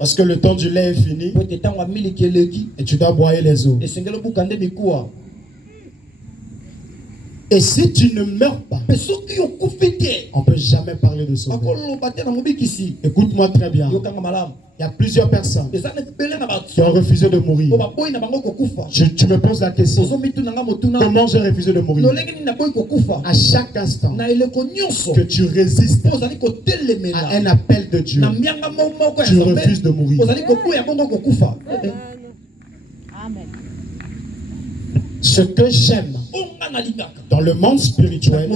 Parce que le temps du lait est fini. Et tu dois broyer les eaux. Et si tu ne meurs pas, on ne peut jamais parler de sauver. Écoute-moi très bien. Il y a plusieurs personnes qui ont refusé de mourir. Tu me poses la question. Comment j'ai refusé de mourir? À chaque instant que tu résistes à un appel de Dieu, tu refuses de mourir. Ce que j'aime dans le monde spirituel,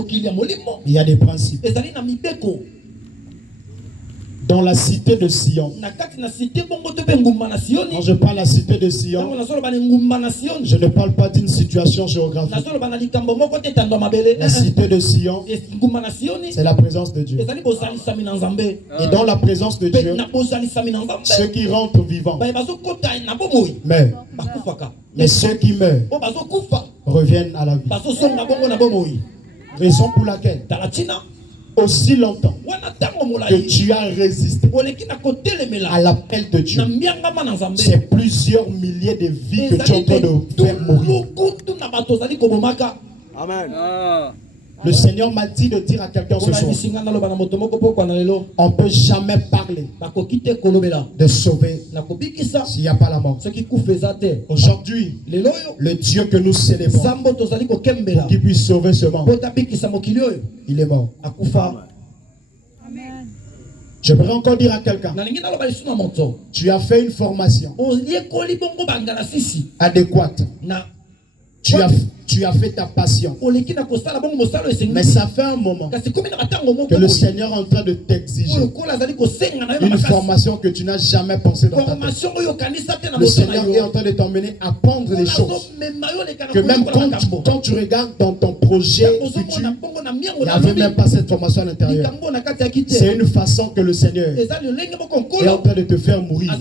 il y a des principes. Dans la cité de Sion, quand je parle de la cité de Sion, je ne parle pas d'une situation géographique. La cité de Sion, c'est la présence de Dieu. Et dans la présence de Dieu, ceux qui rentrent vivants meurent. Mais ceux qui meurent reviennent à la vie. Raison pour laquelle, aussi longtemps que tu as résisté à l'appel de Dieu, c'est plusieurs milliers de vies que tu es en train de faire mourir. Amen. Le Seigneur m'a dit de dire à quelqu'un ce soir, on ne peut jamais parler de sauver s'il n'y a pas la mort. Aujourd'hui, le Dieu que nous célébrons, pour qu'il puisse sauver ce monde, il est mort. Je voudrais encore dire à quelqu'un, tu as fait une formation adéquate. Tu as fait ta passion. Mais ça fait un moment que le Seigneur est en train de t'exiger une formation que tu n'as jamais pensé dans ta tête. Le Seigneur est en train de t'emmener à apprendre les choses que même quand tu regardes dans ton projet futur, il n'y avait même pas cette formation à l'intérieur. C'est une façon que le Seigneur est en train de te faire mourir,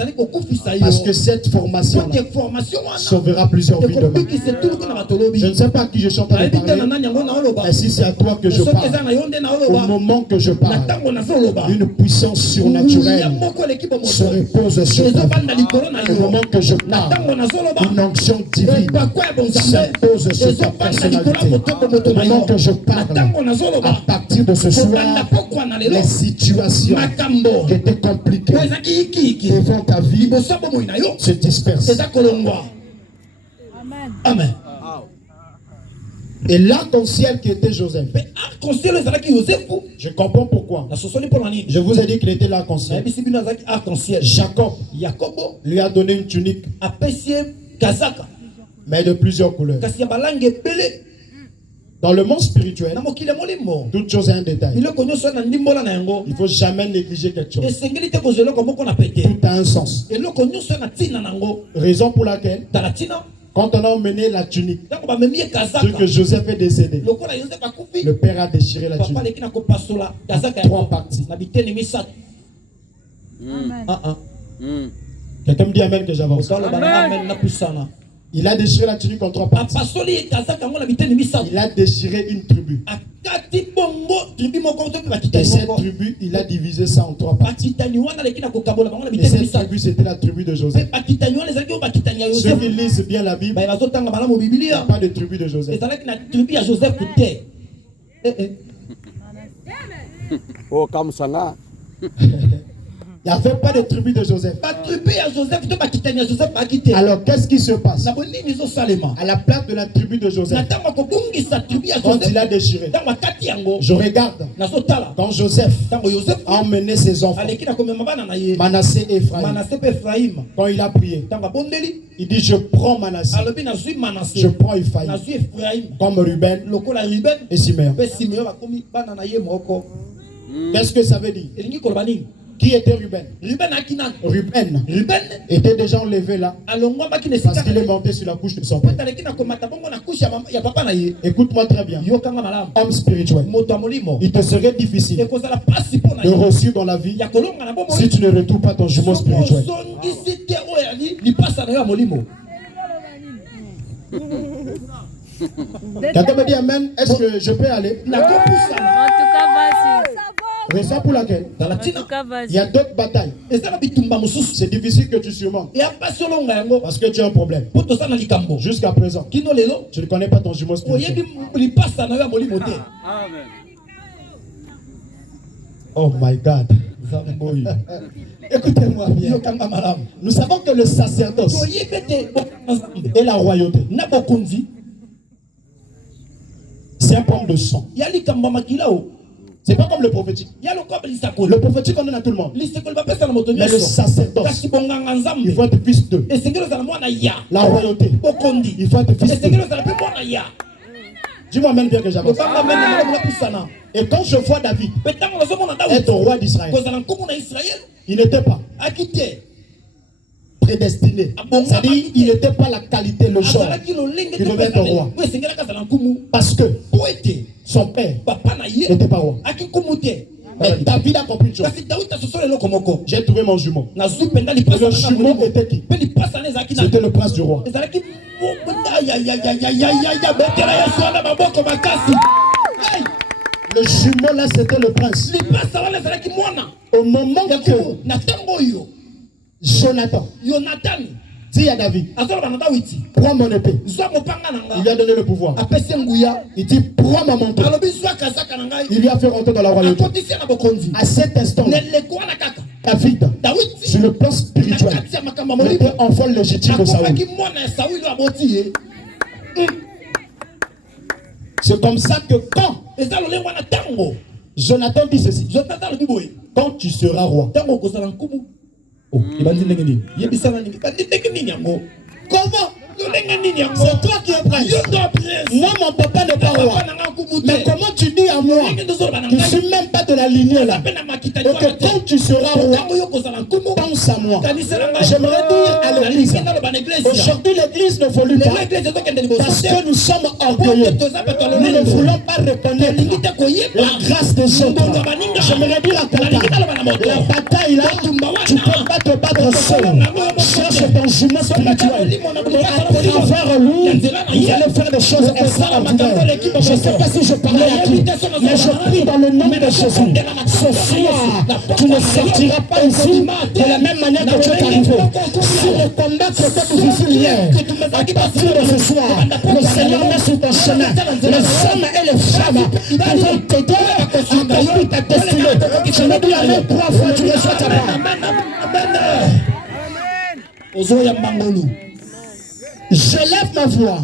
parce que cette formation sauvera plusieurs vies demain. Je ne sais pas à qui je suis en train de parler, mais si c'est à toi que je parle, au moment que je parle, une puissance surnaturelle se repose sur toi. Au moment que je parle, une onction divine s'impose sur ta personnalité. Au moment que je parle, à partir de ce soir, les situations qui étaient compliquées devant ta vie se dispersent. Amen. Et l'arc-en-ciel qui était Joseph, je comprends pourquoi. Je vous ai dit qu'il était l'arc-en-ciel. Jacob lui a donné une tunique, mais de plusieurs couleurs. Dans le monde spirituel, toute chose est un détail. Il ne faut jamais négliger quelque chose. Tout a un sens. Raison pour laquelle, quand on a emmené la tunique, vu que Joseph est décédé, le père a déchiré la tunique en 3 parties. Quelqu'un me dit amen que j'avance. Il a déchiré la tunique en 3 parties. Il a déchiré une tribu. Et cette tribu, il a divisé ça en 3 parties. Et cette tribu, c'était la tribu de Joseph. Ceux qui lisent bien la Bible, il n'y a pas de tribu de Joseph. Oh, comme ça là. Il n'y avait pas de tribu de Joseph. Alors qu'est-ce qui se passe? À la place de la tribu de Joseph, quand il a déchiré, je regarde quand Joseph a emmené ses enfants, Manassé et Ephraïm, quand il a prié, il dit: je prends Manassé, je prends Ephraïm, comme Ruben et Simeon. Qu'est-ce que ça veut dire? Qui était Ruben? Ruben était déjà enlevé là parce qu'il est monté sur la couche de son père. Écoute-moi très bien. Homme spirituel, il te serait difficile de reçu dans la vie si tu ne retrouves pas ton jumeau spirituel. Quelqu'un me dit amen. Est-ce que je peux aller? En tout cas, vas-y. Raison pour laquelle il y a d'autres batailles. C'est difficile que tu surmontes. Parce que tu as un problème. Jusqu'à présent, tu ne connais pas ton jumeau spirituel. Oh my God. Écoutez-moi bien. Nous savons que le sacerdoce et la royauté, c'est un problème de sang. C'est pas comme le prophétique. Le prophétique, on donne à tout le monde. Mais le sacerdoce, il faut être fils d'eux. La royauté, il faut être fils d'eux. Dis-moi même bien que j'avance. Et quand je vois David être roi d'Israël, il n'était pas prédestiné. C'est-à-dire il n'était pas la qualité, le genre qui devait être roi. Parce que son père n'était pas roi. Mais David a compris une chose. J'ai trouvé mon jumeau. Le jumeau était qui? C'était le prince du roi. Le jumeau là, c'était le prince. Au moment que Jonathan dit à David, prends mon épée. Il lui a donné le pouvoir. Il dit, prends ma manteau. Il lui a fait rentrer dans la royauté. À cet instant, David, sur le plan spirituel, était enfant légitime de Saoul. C'est comme ça que quand Jonathan dit ceci, quand tu seras roi, comment? C'est toi qui es prince. Moi, mon papa n'est pas roi. Mais comment tu dis à moi, je ne suis même pas de la lignée là, et que quand tu seras roi, pense à moi. J'aimerais dire à l'église, aujourd'hui l'église ne volue pas parce que nous sommes orgueilleux. Nous ne voulons pas reconnaître la grâce des autres. J'aimerais dire à quelqu'un, la bataille là, tu ne peux pas te battre seul. Cherche ton jumeau spirituel. Et à travers lui, il allait faire des choses extraordinaires. Je ne sais pas si je parlais à qui, mais je prie dans le nom de Jésus. Ce soir, tu ne sortiras pas ici de la même manière que tu es arrivé. Si le combat était difficile hier, à partir de ce soir, le Seigneur met sur ton chemin les hommes et les femmes qui vont t'aider à accomplir ta destinée. Je l'ai dit avec 3 fois, tu reçois ta part. Je lève ma voix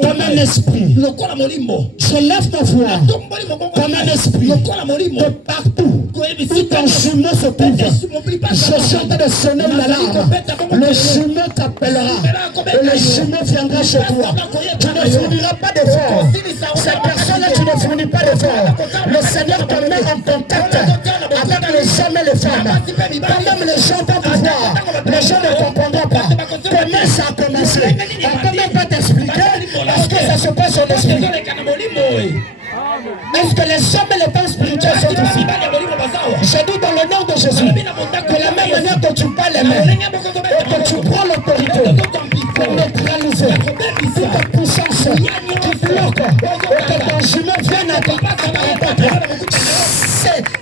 comme un esprit. Je lève ma voix comme un esprit. De partout où ton jumeau se trouve, je chante de sonner l'alarme. Le jumeau t'appellera et le jumeau viendra chez toi. Tu ne fourniras pas d'efforts. Cette personne-là, tu ne fournis pas d'efforts. Le Seigneur te met en contact avec les hommes et les femmes. Quand même les gens vont te voir, les gens ne comprendront pas. Comment ça a commencé? On ne peut même pas t'expliquer parce que ça se passe au esprit. Est-ce que les hommes et les femmes spirituels sont ici? Je dis dans le nom de Jésus, de la même manière que tu parles les mains et que tu prends l'autorité pour neutraliser toute puissance qui bloque et que ton jumeau vienne à ta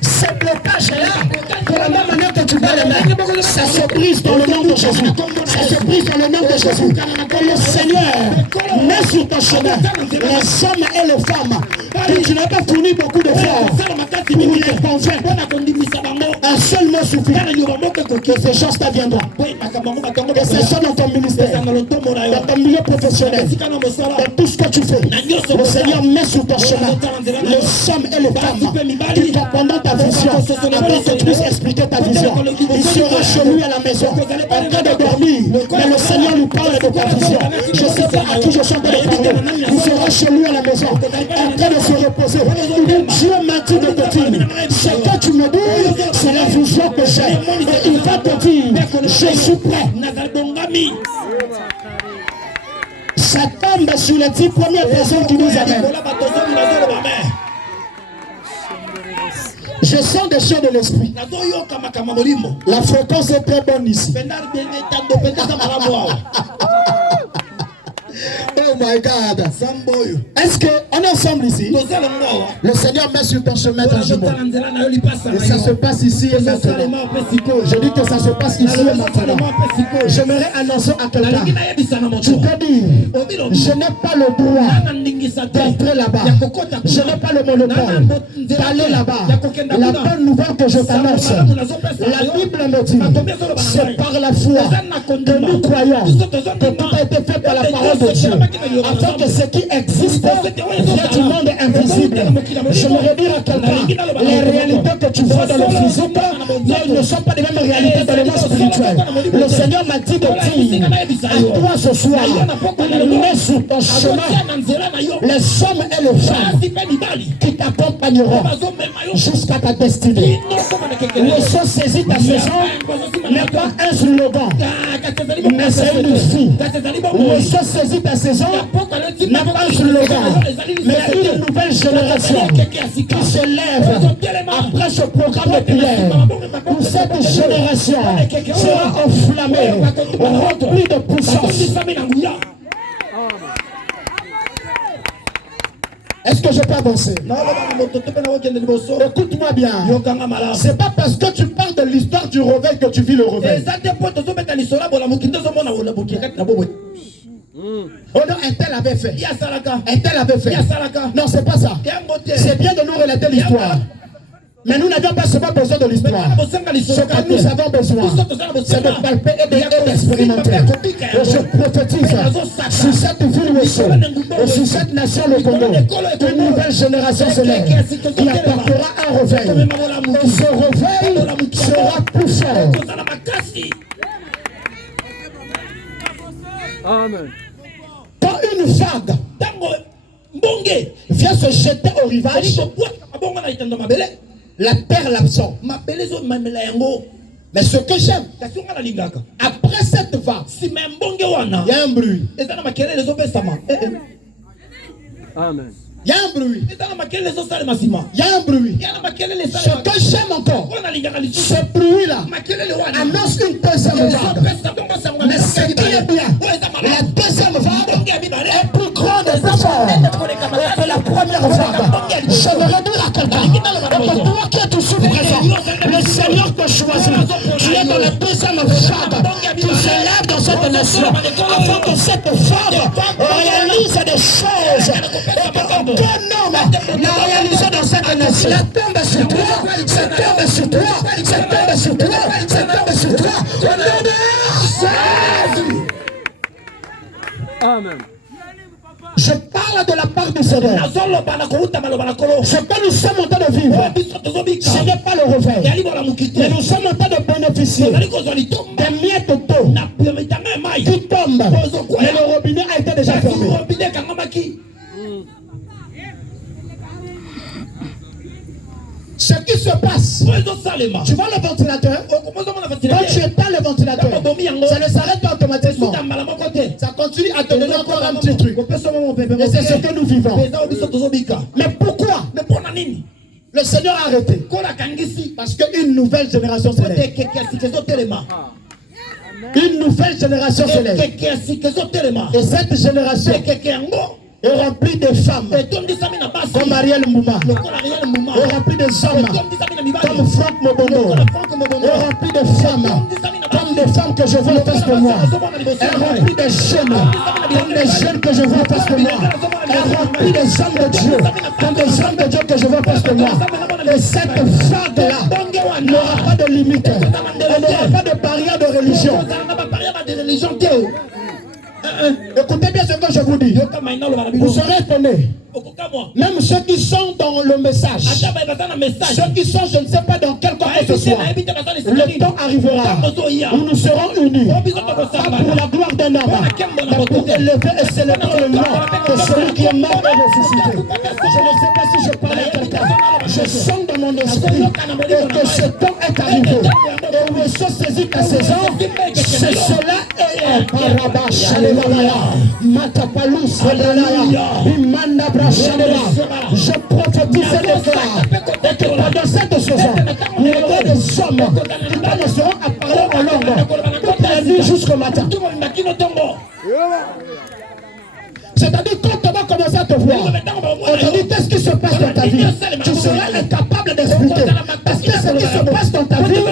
ces blocages-là, de la même manière que tu parles les mains, ça se brise dans le nom de Jésus. Ça se brise dans le nom de Jésus. Que le Seigneur met sur ton chemin les hommes et les femmes que tu n'as pas fourni beaucoup d'efforts pour les convaincre. Un seul mot suffit. Que ces choses t'aviendront. Que ce soit dans ton ministère, dans ton milieu professionnel, dans tout ce que tu fais. Le Seigneur met sur ton chemin les hommes et les femmes qui comprendront ta vision avant que tu puisses expliquer ta vision. Il sera chez lui à la maison en train de dormir, mais le Seigneur lui parle de ta vision. Je ne sais pas à qui je suis en train de parler. Il sera chez lui à la maison en train de se reposer. Dieu m'a dit de te dire, ce que tu me dis, c'est la vision que j'ai. Et il va te dire, je suis prêt. Ça tombe sur les 10 premières personnes qui nous amènent. Je sens des choses de l'esprit. La fréquence est très bonne ici. Oh Est-ce qu'on est ensemble ici? Le Seigneur met sur ton chemin ton jumeau. Et ça se passe ici et maintenant. Je dis que ça se passe ici et maintenant. J'aimerais annoncer à quelqu'un. Tu peux dire, je n'ai pas le droit d'entrer là-bas. Je n'ai pas le monopole d'aller là-bas. La bonne nouvelle que je t'annonce, la Bible me dit, c'est par la foi que nous croyons que tout a été fait par la parole de Dieu, afin que ce qui existe vient du monde invisible. J'aimerais dire à quelqu'un, les réalités que tu vois dans le physique, elles ne sont pas les mêmes réalités dans le monde spirituel. Le Seigneur m'a dit de dire à toi ce soir, il met sur ton chemin les hommes et les femmes qui t'accompagneront jusqu'à ta destinée. Le son saisi ta saison n'est pas un slogan, mais c'est une fille. Le son saisi ta saison n'est pas un slogan, mais une nouvelle génération qui se lève après ce programme de prière. Pour cette génération sera enflammée, remplie de puissance. Est-ce que je peux avancer? Écoute-moi bien. C'est pas parce que tu parles de l'histoire du réveil que tu vis le réveil. Oh non, un tel avait fait. Un tel avait fait. Non, c'est pas ça. C'est bien de nous relater l'histoire. Mais nous n'avions pas seulement besoin de l'histoire. Ce que nous avons besoin, c'est de palper et d'expérimenter. Et je prophétise sur cette ville et sur cette nation, le Congo, une nouvelle génération se lève qui apportera un réveil. Et ce réveil sera plus fort. Amen. Quand une vague vient se jeter au rivage, la terre l'absorbe. Mais ce que j'aime, après cette vague, il y a un bruit. Amen. Il y a un bruit. Il y a un bruit. Ce que j'aime encore, ce bruit-là annonce une deuxième vague. Mais ce qui est bien, la deuxième vague est plus grande et plus forte que la première vague. J'aimerais dire à quelqu'un, et toi qui es ici présent, le Seigneur te choisit. Tu es dans la deuxième vague qui se lève dans cette nation, afin que cette vague réalise des choses et qu'aucun homme n'a réalisé dans cette nation. La tombe sur toi, ça tombe sur toi, ça tombe sur toi, ça tombe sur toi. Au nom de Jésus. Amen. Je parle de la part du Seigneur. Ce que nous sommes en train de vivre, ce n'est pas le réveil. Mais nous sommes en train de bénéficier des miettes d'eau qui tombent. Mais le robinet a été déjà fermé. Ce qui se passe, tu vois le ventilateur, quand tu éteins le ventilateur, ça ne s'arrête pas automatiquement. Ça continue à te donner encore un petit truc. Et c'est ce que nous vivons. Mais pourquoi le Seigneur a arrêté? Parce qu'une nouvelle génération se lève. Une nouvelle génération se lève. Et cette génération est rempli de femmes comme Ariel Mouma, est rempli de hommes comme Franck Mobondo, est rempli de femmes comme des femmes que je vois en face de moi, est rempli de jeunes comme des jeunes que je vois en face de moi, est rempli des hommes de Dieu comme des hommes de Dieu que je vois en face de moi. Et cette vague-là n'aura pas de limite, elle n'aura pas de barrière de religion. Écoutez bien ce que je vous dis. Vous serez étonnés. Même ceux qui sont dans le message, ceux qui sont, je ne sais pas dans quel corps que ce soit, le temps arrivera où nous serons unis, pas pour la gloire d'un homme, mais pour élever et célébrer le nom de celui qui est mort et ressuscité. Je ne sais pas si je parle à quelqu'un. Je sens dans mon esprit que ce temps est arrivé. Et où est saisi ta saison, c'est cela est Parabash, Alléluia, Matapalus, Alléluia, Imanda Brachanela. Je prophétise et déclare que pendant cette saison, il y aura des hommes qui commenceront à parler en langue toute la nuit jusqu'au matin. C'est-à-dire quand on va commencer à te voir, on te dit qu'est-ce qui se passe dans ta vie. Tu seras incapable d'expliquer. Parce que ce qui se passe dans ta vie,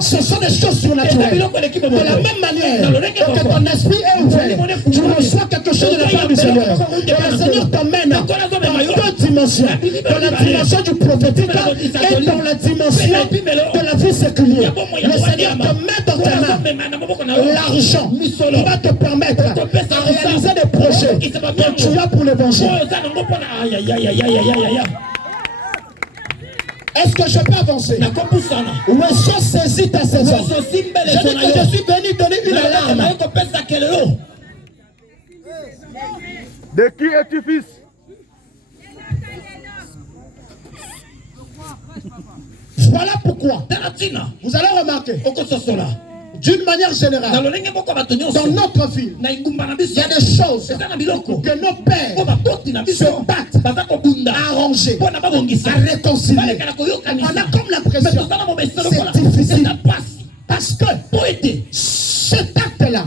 ce sont des choses surnaturelles. De la même manière que ton esprit est ouvert, tu reçois quelque chose de la part du Seigneur. Et le Seigneur t'emmène dans deux dimensions. Dans la dimension du prophétique et dans la dimension de la vie séculière. Le Seigneur te met dans tes mains l'argent qui va te permettre de réaliser des projets que tu as pour l'évangile. Est-ce que je peux avancer? Où est-ce que saisit ta saison? Je dis que je suis venu donner une alarme. De qui es-tu fils? Voilà pourquoi vous allez remarquer d'une manière générale dans notre vie il y a des choses que nos pères se battent à arranger, à réconcilier. On a comme l'impression c'est difficile parce que cet acte-là,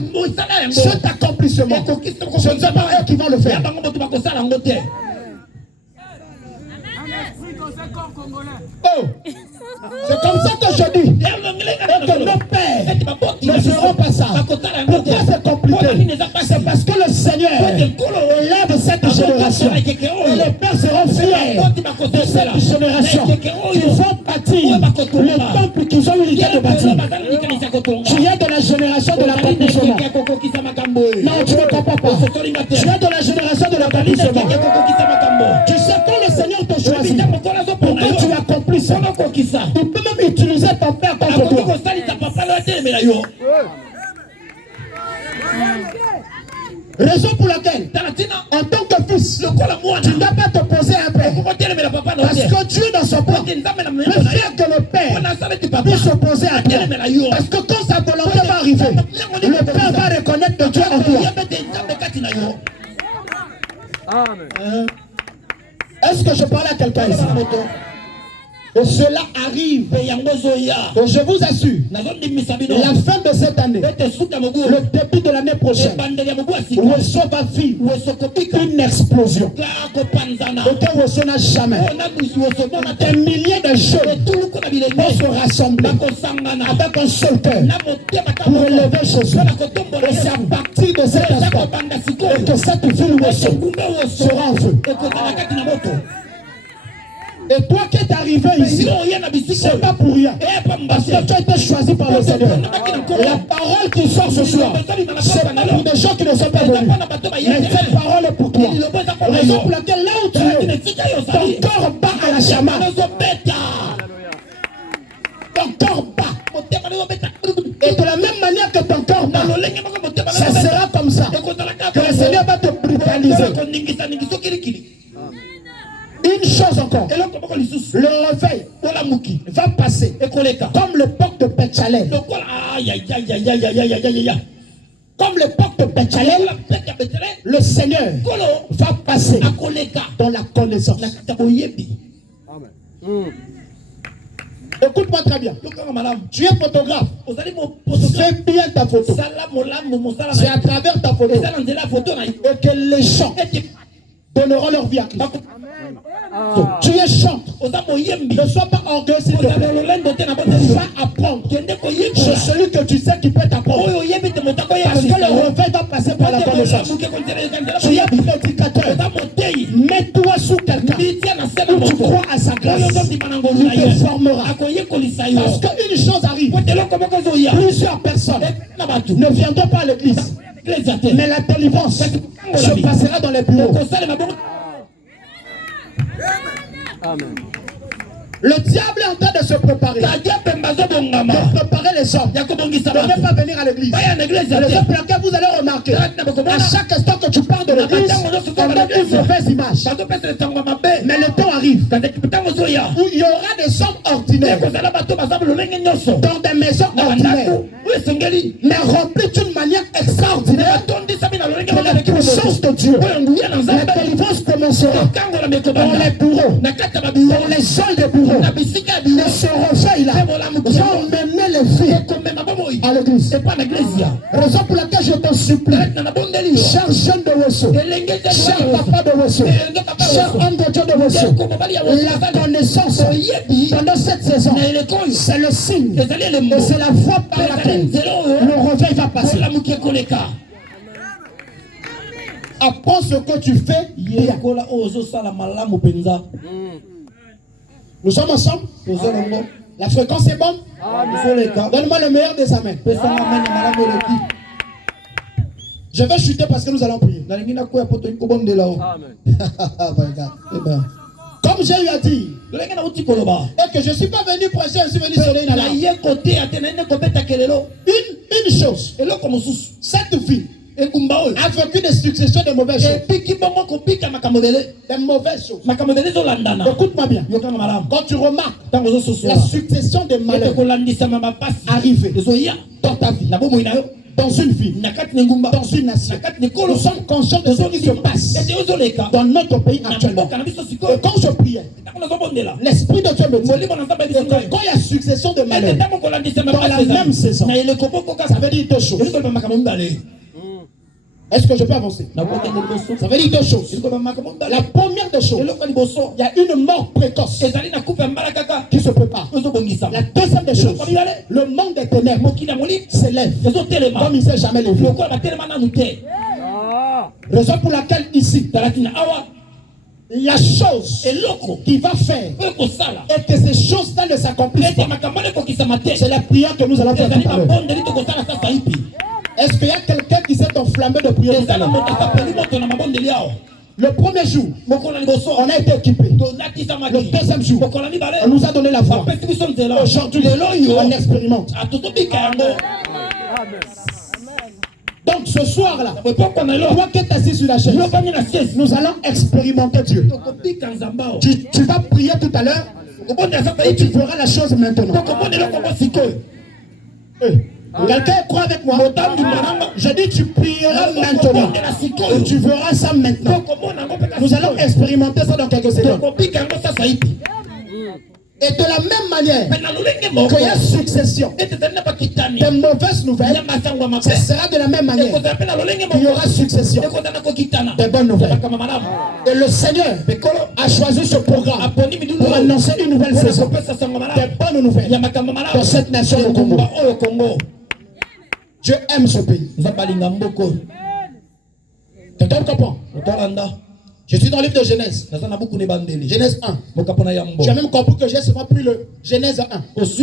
cet accomplissement, ce ne sont pas eux qui vont le faire. Oh, c'est comme ça que je dis que nos pères ne feront pas ça. Pourquoi c'est compliqué? C'est parce que le Seigneur élève cette génération et les pères seront fiers de cette génération qui vont bâtir le temple qu'ils ont eu l'idée de bâtir. Tu es de la génération de l'accomplissement. Non, tu ne comprends pas. Tu es de la génération de l'accomplissement. Tu sais quand le Seigneur te choisit pour que tu accomplisses ça. Il peut même utiliser ton père contre toi. Raison pour laquelle, en tant que fils, tu ne dois pas te poser un père. Parce que Dieu dans son plan veut faire que le père puisse s'opposer à toi. Parce que quand sa volonté va arriver, le père va reconnaître que Dieu en toi. Amen. Est-ce que je parle à quelqu'un ici? Et cela arrive. Et je vous assure, la fin de cette année, le début de l'année prochaine, Wesso va vivre une explosion. Et que Wesso n'a jamais. Des milliers de jeunes vont se rassembler avec un seul cœur pour élever Jésus. Et c'est à partir de cet instant que cette ville Wesso sera en feu. Et toi qui es arrivé ici, c'est pas pour rien. Parce que tu as été choisi par le Seigneur. La parole qui sort ce soir, c'est pas pour des gens qui ne sont pas venus. Mais cette parole est pour toi. Raison pour laquelle là où tu es, ton corps bat à la chamade. Ton corps bat. Et de la même manière que ton corps bat, ça sera comme ça. Que le Seigneur va te brutaliser. Une chose encore, le réveil va passer comme l'époque de Béthalel. Comme l'époque de Béthalel, le Seigneur va passer dans la connaissance. Écoute-moi très bien. Tu es photographe. Fais bien ta photo. C'est à travers ta photo et que les gens donneront leur vie à Christ. Tu es chantre. Ne sois pas orgueilleux s'il te plaît. Va apprendre. C'est celui que tu sais qui peut t'apprendre. Parce que le réveil va passer par la connaissance. Tu es prédicateur. Mets-toi sous quelqu'un où tu crois à sa grâce. Il te formera. Parce qu'une chose arrive. Plusieurs personnes ne viendront pas à l'église. Mais la délivrance se passera dans les bureaux. Amen. Le diable est en train de se préparer. De préparer les hommes. De ne pas venir à l'église. Les hommes pour lesquels vous allez remarquer. À chaque instant que tu parles de l'église, on donne une mauvaise image. Mais le temps arrive où il y aura des hommes ordinaires dans des maisons ordinaires, mais remplis d'une manière extraordinaire de la puissance de Dieu. La délivrance commencera dans les bureaux, dans les salles de bureaux. Et ce réveil-là va emmener les filles à l'église. Raison pour laquelle je t'en supplie, cher jeune de Wesso, cher papa de Wesso, cher homme de Dieu de Wesso, la connaissance pendant cette saison, c'est le signe et c'est la voie par laquelle le réveil va passer. Apprends ce que tu fais bien. Nous sommes ensemble. La fréquence est bonne. Donne-moi le meilleur des amens. Je vais chuter parce que nous allons prier. Amen. Comme j'ai eu à dire, et que je ne suis pas venu prêcher, je suis venu sonner une alarme. Une chose, cette vie a vécu des successions de mauvaises choses. Des mauvaises choses. Écoute-moi bien. Quand tu remarques la succession de malheurs arrivés dans ta vie, dans une ville, dans une nation, nous sommes conscients de ce qui se passe dans notre pays actuellement. Et quand je priais, l'Esprit de Dieu me dit que quand il y a succession de malheurs dans la même saison, ça veut dire deux choses. Est-ce que je peux avancer? Ça veut dire deux choses. La première des choses, il y a une mort précoce qui se prépare. La deuxième des choses, le monde des ténèbres s'élève comme il ne s'est jamais levé. Raison pour laquelle ici, la chose qui va faire et que ces choses-là ne s'accomplissent pas, c'est la prière que nous allons faire tout à l'heure. Est-ce qu'il y a quelqu'un qui s'est enflammé de prier tout à l'heure? Le premier jour, on a été équipé. Le deuxième jour, on nous a donné la voix. Aujourd'hui, on expérimente. Donc ce soir-là, toi qui es assis sur la chaise, nous allons expérimenter Dieu. Tu vas prier tout à l'heure et tu feras la chose maintenant. Quelqu'un croit avec moi? Je dis tu prieras maintenant. Et tu verras ça maintenant. Nous allons expérimenter ça dans quelques secondes. Et de la même manière qu'il y a succession de mauvaises nouvelles, ce sera de la même manière qu'il y aura succession de bonnes nouvelles. Et le Seigneur a choisi ce programme pour annoncer une nouvelle saison de bonnes nouvelles dans cette nation au Congo. Dieu aime ce pays. Quelqu'un comprend? Je suis dans le livre de Genèse. Genèse 1. Tu as même compris que j'ai seulement pris le Genèse 1. C'est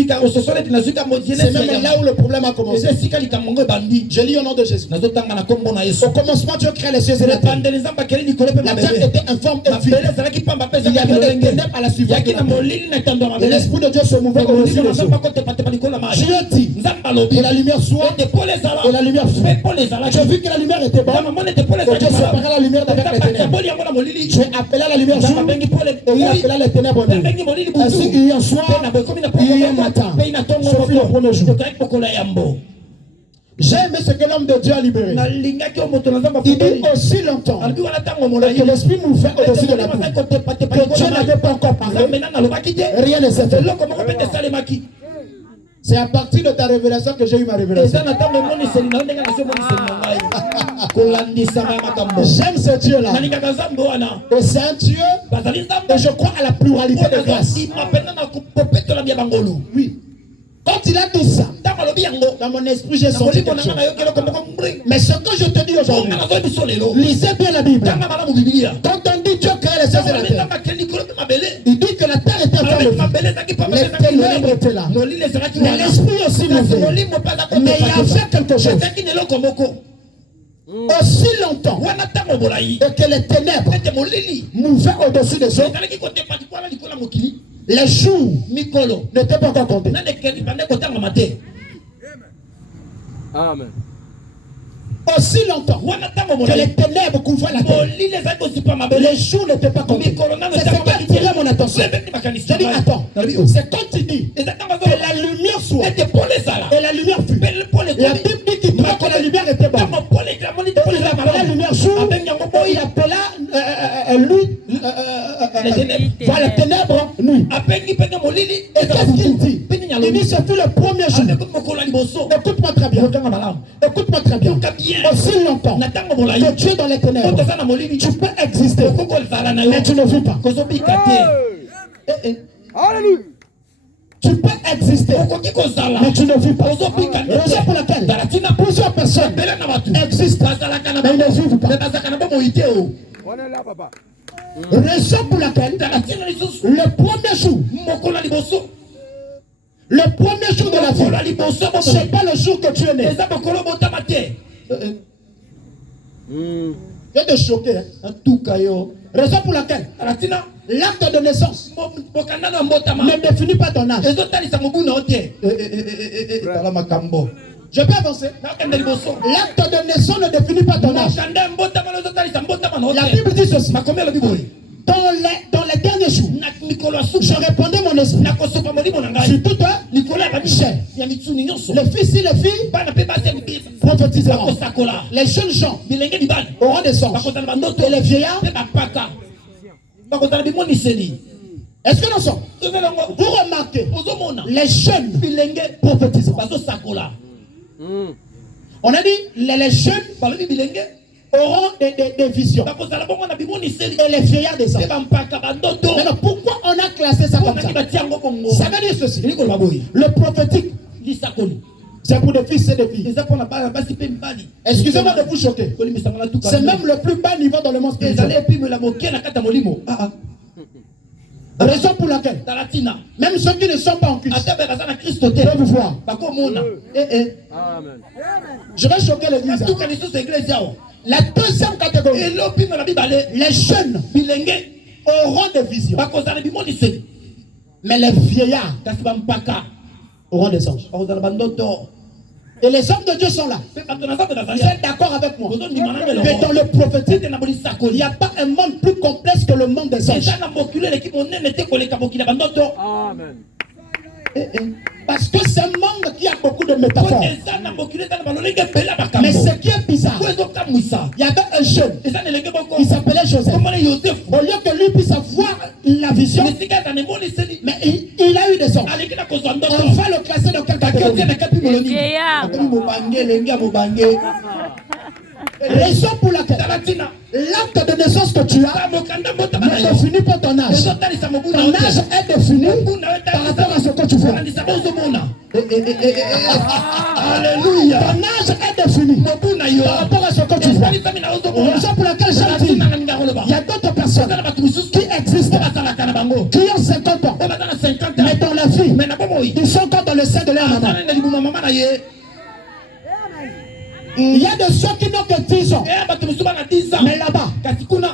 même là où le problème a commencé. Je lis au nom de Jésus. Au commencement, Dieu crée les cieux et la terre. La terre était informe et vide. Il y avait des ténèbres à la suivante. Et l'Esprit de Dieu se mouvait au-dessus des eaux. Dieu dit, et la lumière soit, et la lumière fut. J'ai vu que la lumière était bonne, et Dieu sépara la lumière d'avec les ténèbres. J'ai appelé la lumière jour et il appela les ténèbres nuit. Ainsi il y a un soir, il y a un matin. Ce fut le premier jour. J'ai aimé ce que l'homme de Dieu a libéré. Il dit aussi longtemps que l'esprit mouvait au-dessus de la boue, que Dieu n'avait pas encore parlé, rien ne s'est fait. C'est à partir de ta révélation que j'ai eu ma révélation. J'aime ce Dieu-là. Et c'est un Dieu. Et je crois à la pluralité de grâces. Oui. Quand il a dit ça, dans mon esprit, j'ai senti quelque chose. Mais ce que je te dis aujourd'hui, lisez bien la Bible. Quand on dit Dieu crée les cieux et la terre, il dit que la terre était fermée. Les ténèbres étaient là. Mais l'esprit aussi mouvait. Mais il y avait quelque chose. Aussi longtemps et que les ténèbres mouvaient au-dessus des eaux, les jours n'étaient pas encore comptés. Amen. Aussi longtemps que les ténèbres couvraient la terre, les jours n'étaient pas comptés. C'est ce qui a attiré mon attention. Je dis attends, c'est quand il dit que la lumière soit et la lumière fut. La Bible dit qu'il croit que la lumière était bonne. Il appela la lumière jour, il appela lui, voilà, ténèbres nuit. Et qu'est-ce qu'il dit? Il dit c'est le premier jour. Écoute-moi très bien. Écoute-moi très bien. Aussi longtemps que tu es dans les ténèbres, tu peux exister, mais tu ne vis pas. Alléluia. Tu peux exister, mais tu ne vis pas. Raison pour laquelle plusieurs personnes existent, mais ils ne vivent pas. On est là, papa. Raison pour laquelle le premier jour de la vie, c'est pas le jour que tu es né. Je vais te choquer. Raison pour laquelle l'acte de naissance ne définit pas ton âge. Je peux avancer. L'acte de naissance ne définit pas ton âge. La Bible dit ceci. Dans les derniers jours, je répandais mon esprit sur toute chair. Les fils et les filles prophétiseront. Les jeunes gens auront des songes. Et les vieillards. Est-ce que nous sommes? Vous remarquez, les jeunes prophétiseront. On a dit, les jeunes auront des visions. Et les vieillards des anges. Maintenant, pourquoi on a classé ça comme ça? Ça veut dire ceci. Le prophétique, c'est pour des fils et des filles. Excusez-moi de vous choquer. C'est même le plus bas niveau dans le monde spirituel. Raison pour laquelle même ceux qui ne sont pas en Christ peuvent vous voir. Je vais choquer l'église. La deuxième catégorie, les jeunes auront des visions. Mais les vieillards auront des anges. Et les hommes de Dieu sont là. Vous êtes d'accord avec moi? Mais dans le prophétique, il n'y a pas un monde plus complexe que le monde des anges. Amen. Parce que c'est un monde qui a beaucoup de métaphores. Mais ce qui est bizarre, il y avait un jeune qui s'appelait Joseph. Au lieu que lui puisse avoir la vision, mais il a eu des songes. On va le classer dans quelle catégorie? Raison pour laquelle l'acte de naissance que tu as ne définit pas ton âge. Ton âge est défini par rapport à ce que tu vois. Alléluia. Ton âge est défini par rapport à ce que tu vois. Raison pour laquelle je dis, il y a d'autres personnes qui existent, qui ont 50 ans, mais dans la vie, ils sont encore dans le sein de leur maman. Il y a de ceux qui n'ont que 10 ans. Mais là-bas,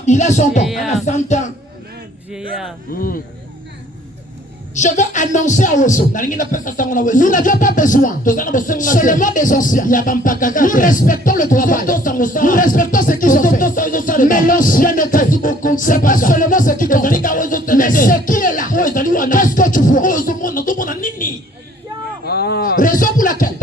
il a 100 ans. Je veux annoncer à Wesso. Nous n'avions pas besoin seulement des anciens. Nous respectons le travail. Nous respectons ce qu'ils ont fait. Mais l'ancienneté, ce n'est pas seulement ce qui compte, mais ce qui est là. Qu'est-ce que tu vois? Raison pour laquelle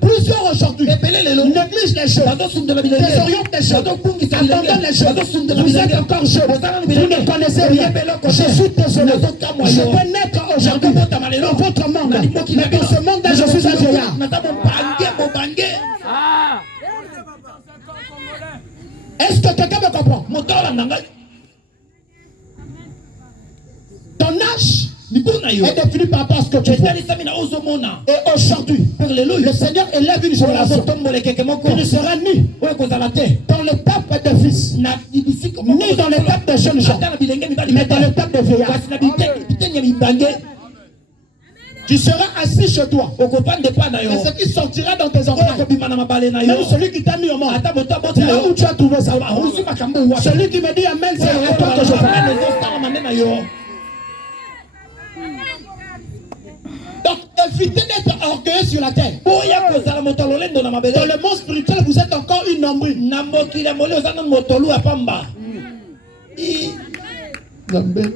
plusieurs aujourd'hui négligent les choses, désorientent les choses, abandonnent les choses. Vous êtes encore jeunes, vous ne connaissez rien. Je suis désolé, je vais naître aujourd'hui dans votre monde, mais dans ce monde-là je suis un vieillard. Est-ce que quelqu'un me comprend? Ton âge est défini par rapport à ce que tu vois. Et aujourd'hui, le Seigneur élève une génération qui ne sera ni dans l'étape des fils, ni dans l'étape des jeunes gens, mais dans l'étape des vieillards. Tu seras assis chez toi. Et ce qui sortira dans tes entrailles, même celui qui t'a mis au monde, c'est là où tu as trouvé ça. Celui qui me dit Amen, c'est à toi que je parle. Donc, évitez d'être orgueilleux sur la terre. Dans le monde spirituel, vous êtes encore une nombril.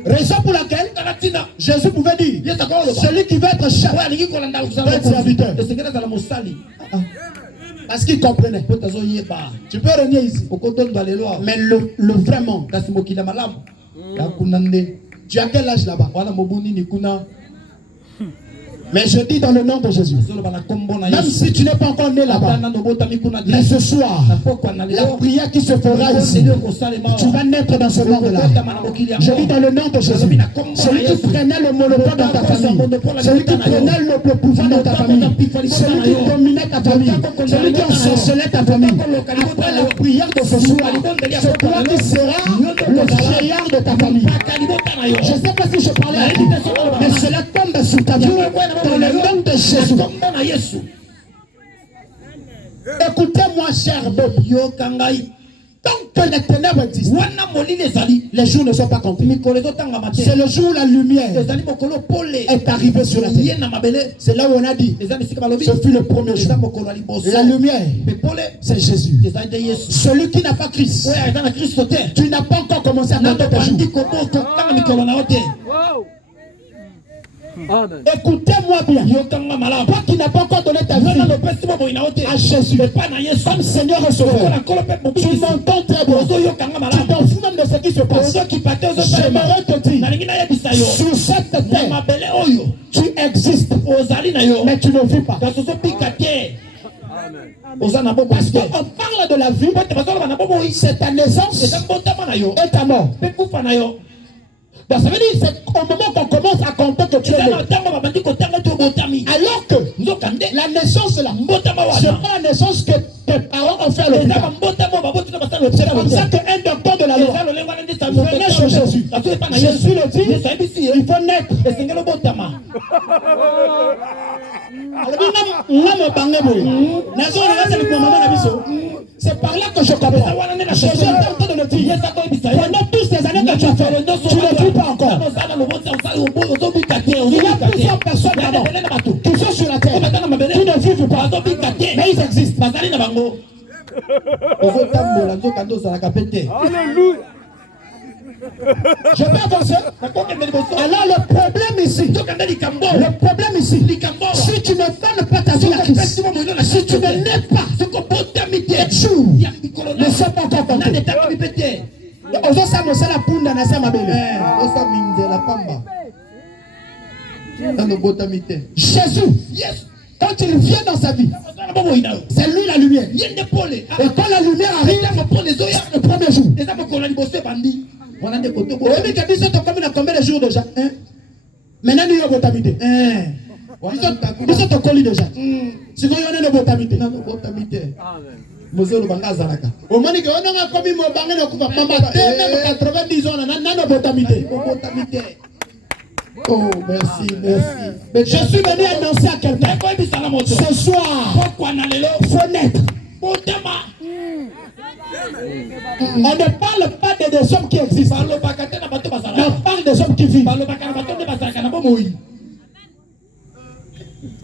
Raison pour laquelle Jésus pouvait dire celui qui veut être chef doit être serviteur. Parce qu'il comprenait. Tu peux renier ici. Mais le vrai monde. Tu as quel âge là-bas? Mais je dis dans le nom de Jésus, même si tu n'es pas encore né là-bas, mais ce soir, la prière qui se fera ici, tu vas naître dans ce monde-là. Je dis dans le nom de Jésus, celui qui prenait le monopole dans ta famille, celui qui prenait le pouvoir dans ta famille, celui qui dominait ta famille, celui qui ensorcelait ta famille, après la prière de ce soir, c'est toi qui seras le vieillard de ta famille. Je ne sais pas si je parlais à qui, mais cela tombe sur ta vie dans le nom de Jésus. Écoutez-moi, cher bébé. Tant que les ténèbres existent, les jours ne sont pas compris. C'est le jour où la lumière est arrivée sur la terre. C'est là où on a dit, ce fut le premier jour. La lumière, c'est Jésus. Celui qui n'a pas Christ, tu n'as pas encore commencé à compter tes jours. Écoutez-moi bien. Toi qui n'as pas encore donné ta vie à Jésus comme Seigneur et Sauveur, tu m'entends très bien. Tu t'en fous même de ce qui se passe. J'aimerais te dire, sur cette terre, tu existes, mais tu ne vis pas. Parce qu'on parle de la vie, c'est ta naissance et ta mort. Donc ça veut dire c'est au moment qu'on commence à compter que tu es né. Alors que la naissance là, c'est pas la naissance que tes parents ont fait à l'hôpital. C'est comme ça qu'un docteur de la loi venait chez Jésus. Jésus le dit, il faut naître. C'est par là que je comprends. Jésus est en train de le dire. Pendant toutes ces années que tu as fait, tu ne vis pas encore. Il y a plusieurs personnes qui sont sur la terre, qui ne vivent pas, mais ils existent. Alléluia. Je vais avancer. Alors le problème ici, si tu ne donnes pas ta vie à Christ, si tu ne nais pas, tes jours ne sont pas encore comptés. Jésus, quand il vient dans sa vie, c'est lui la lumière. Et quand la lumière arrive, c'est le premier jour. Combien de jours déjà? Maintenant, nous avons botamité. Nous sommes collés déjà. Si vous avez une botamité. Au moment où on a commis mon bangé, on a même 90 ans, on a botamité. Oh, merci, merci. Je suis venu annoncer à quelqu'un ce soir, faut naître. On ne parle pas des hommes qui existent. On parle des hommes qui vivent.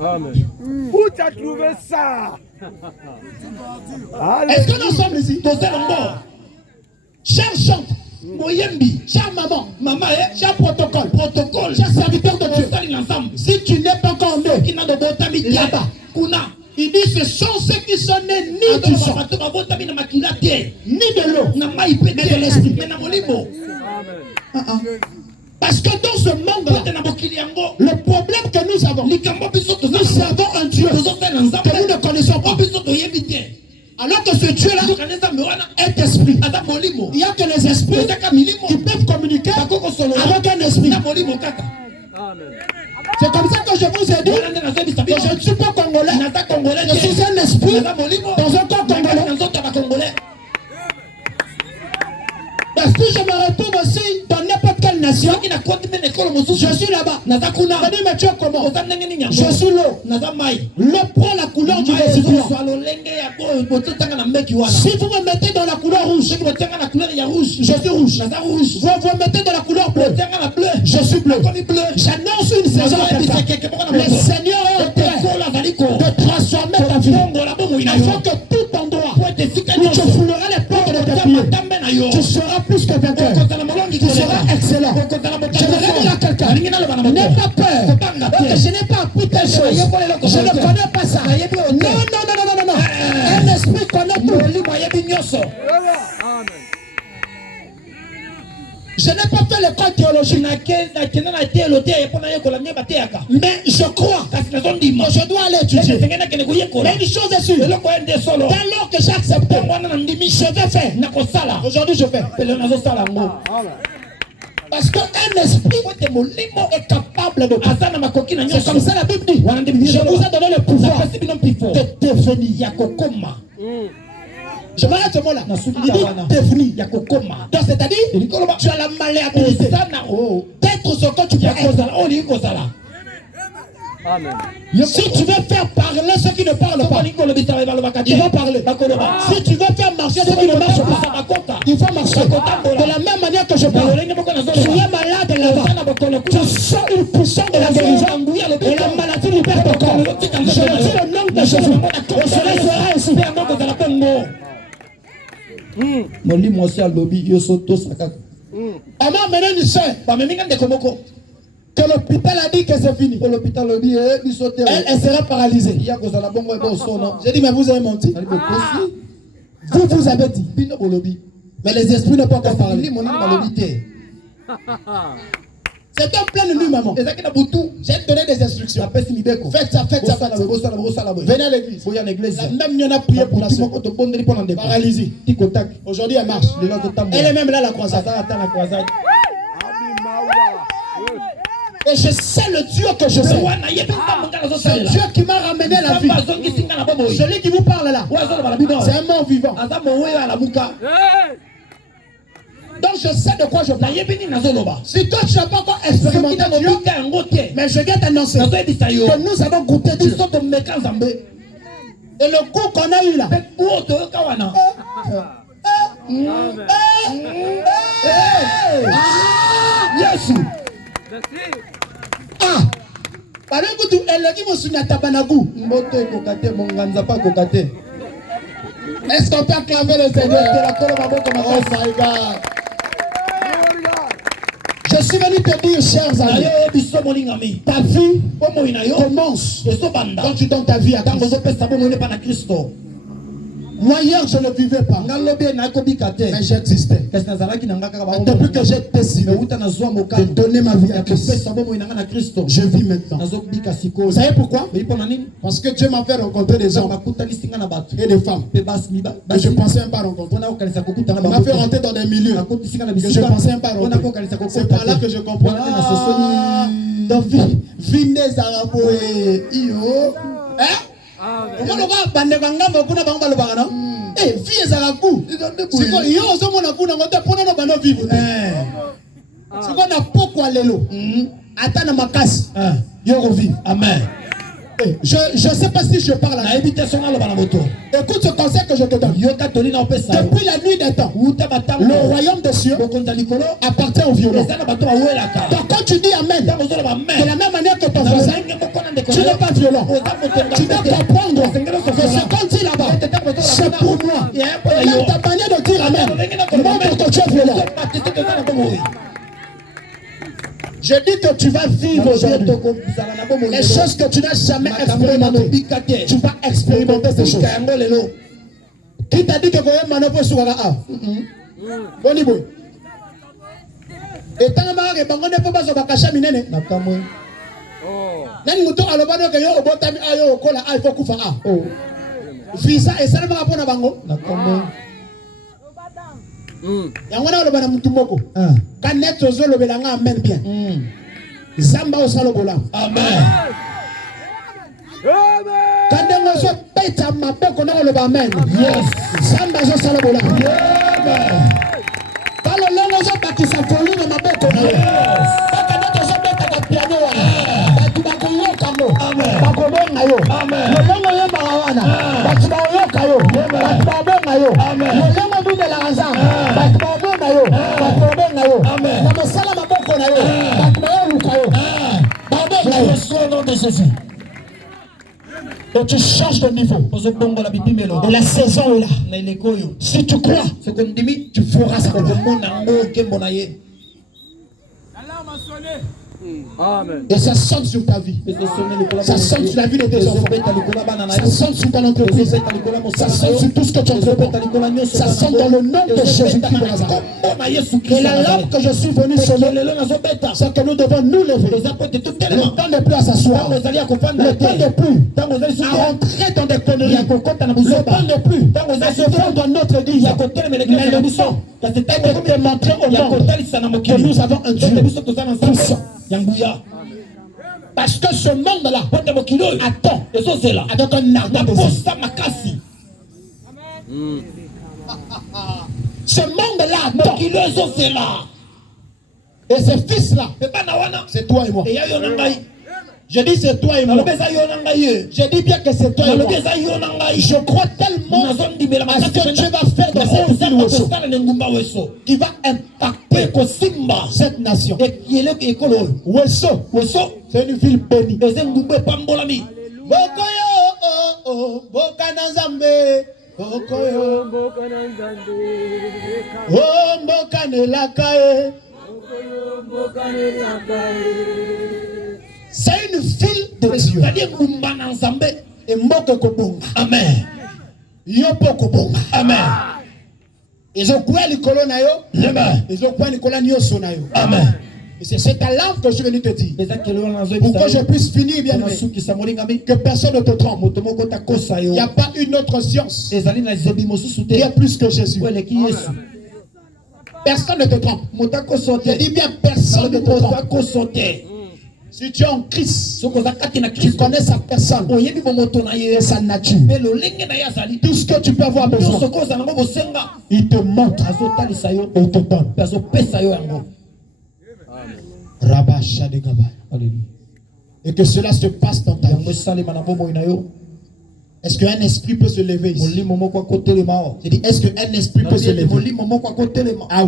Amen. Où tu as trouvé ça? Est-ce que nous sommes ici? Cher chante, cher maman, cher protocole, cher serviteur de Dieu. Si tu n'es pas encore né là-bas, il dit ce sont ceux qui sont nés ni du sang, ni de l'eau, mais de l'esprit. Parce que dans ce monde-là, le problème que nous avons, nous servons un Dieu que nous ne connaissons pas. Alors que ce Dieu-là est esprit. Il n'y a que les esprits qui peuvent communiquer avec un esprit. C'est comme ça que je vous ai dit que je ne suis pas congolais. Je suis un esprit dans un corps congolais. Et si je me retrouve aussi dans n'importe quelle nation, je suis là-bas. Mais tu es comment? Je suis l'eau. L'eau prend la couleur du récipient. Si vous me mettez dans la couleur rouge, je suis rouge. Vous me mettez dans la couleur bleue, je suis bleu. J'annonce une saison à quelqu'un. Le Seigneur est en train de transformer ta vie. Afin que tout endroit où tu fouleras les portes de tes pieds, tu seras plus que vainqueur. Tu seras excellent. Je vais dire à quelqu'un, n'aie pas peur. Je n'ai pas appris telle chose. Je ne connais pas ça. Non. Un esprit connaît tout. Je Je n'ai pas fait l'école théologique. Mais je crois que je dois aller étudier. Mais une chose est sûre. Dès lors que j'ai accepté, je vais faire. Aujourd'hui, je fais. Parce qu'un esprit est capable de tout. C'est comme ça la Bible dit. Je vous ai donné le pouvoir de devenir. Je m'arrête ce mot-là. Il dit devenir. Donc c'est-à-dire, tu as la malléabilité d'être ce que tu peux être. Amen. Si tu veux faire parler ceux qui ne parlent pas, ils vont parler. Si tu veux faire marcher ceux qui ne marchent pas, ils vont marcher. De la même manière que je parle, tu es malade là-bas, tu sens une puissance de la guérison et la maladie libère ton corps. Je dis le nom de Jésus. Et cela sera ainsi. Molimo aussi à lobby yosoto sakaka. On m'a amené une soeur. Que l'hôpital a dit que c'est fini. L'hôpital lobby elle sera paralysée. J'ai dit mais vous avez menti. Vous avez dit. Mais les esprits n'ont pas encore parlé. C'est un plein de nuit, maman. J'ai donné des instructions. Faites ça. Venez à l'église. La même, il y en a prié pour la soeur. Paralysée. Aujourd'hui, elle marche. Elle est même là, la croisade. Et je sais le Dieu que je sais. C'est Dieu qui m'a ramené à la vie. Celui qui vous parle là, c'est un mort vivant. Donc je sais de quoi je parle. Si toi tu n'as pas encore expérimenté Dieu, mais je viens t'annoncer que nous avons goûté Dieu. Et le goût qu'on a eu là, yes. Est-ce qu'on peut acclamer le Seigneur? Oh my God. Je suis venu te dire, chers amis, ta vie commence quand tu donnes ta vie à Christ. Moi hier je ne vivais pas, mais j'existais. Depuis que j'ai décidé de donner ma vie à Christ, je vis maintenant. Vous savez pourquoi? Parce que Dieu m'a fait rencontrer des hommes et des femmes que je ne pensais même pas rencontrer. Il m'a fait rentrer dans des milieux que je ne pensais même pas rencontrer. C'est par là que je comprends. Donc venez Zaraboé, hein? On va bande bangamba kuna bangamba lobana. Eh, vie ezalaku. Siko yo ozomona kuna ngote pona no bano vivre. Siko na pokwa lelo. Atana makasi. Yo revivre. Amen. Je ne sais pas si je parle là. Écoute ce conseil que je te donne. Depuis la nuit des temps, le royaume des cieux appartient aux violents. Donc quand tu dis Amen, de la même manière que ton voisin, tu n'es pas violent. Tu dois comprendre que ce qu'on dit là-bas, c'est pour moi. Et même ta manière de dire Amen montre que tu es violent. Je dis que tu vas vivre aujourd'hui les choses que tu n'as jamais expérimentées. Tu vas expérimenter ces choses. Qui t'a dit que vous avez manœuvre sur la A? Boni boy. Et tant que vous avez pas besoin de cacher minene. Nan muto alobano ke yo obotami ayo kola A il faut kufa A. Visa et ça ne va pas na bango. Yango na lobana mutu moko. Kanet ozo lobelanga amen bien. Zamba osalo bola. Amen. Kandengo so peta maboko na loba amen. Yes. Zamba zo salo bola. Amen. Palo longo zo bakisa folina maboko na. Yes. Kandengo zo beta ka piano wa. Batu bakoyo kamo. Amen. Bakobenga yo. Amen. Longo yo bawana. Batu bayo kayo. Batu babenga yo. Amen. Longo bi de la razan. Batu babenga yo. Batu babenga yo. Amen. Na masala maboko na yo. Batu bayo lukayo. Babenga yo. Au nom de Jésus. Et tu changes de niveau. Et la saison est là. Si tu crois, tu feras ça. Amen. Et ça sonne sur ta vie. Ça sonne sur la vie de tes enfants. Ça sonne sur ton entreprise. Ça sonne sur tout ce que tu entreprends. Ça sonne dans le nom de Jésus-Christ de Nazareth. Et la lampe que je suis venu sonner, c'est que nous devons nous lever. Le temps n'est plus à s'asseoir. Le temps n'est plus à rentrer dans des conneries. Le temps n'est plus à se faire dans notre église. Mais le temps est de démontrer au monde que nous avons un Dieu puissant. Parce que ce monde-là attend avec un ardent désir. Ce monde-là attend. Et ces fils-là, c'est toi et moi. Je dis c'est toi et moi. Je dis bien que c'est toi et moi. Je crois tellement à ce que Dieu va faire dans cette ville qui va impacter cette nation. Wesso, c'est une ville bénie. C'est une ville de Dieu. Et amen. Amen. Ils ont quoi Nicolas Nayo? Ils ont quoi Nicolas Nyoso Nayo? Amen. Et c'est cet talent que je viens de te dire. Pour que je puisse finir bien aimé. Que personne ne te trompe. Il n'y a pas une autre science. Il y a plus que Jésus. Personne ne te trompe. Je dis bien personne ne te trompe. Si tu es en Christ, tu connais sa personne et sa nature. Tout ce que tu peux avoir besoin, il te montre et il te donne. Et que cela se passe dans ta vie. Est-ce qu'un esprit peut se lever ici? Est-ce qu'un esprit peut se lever?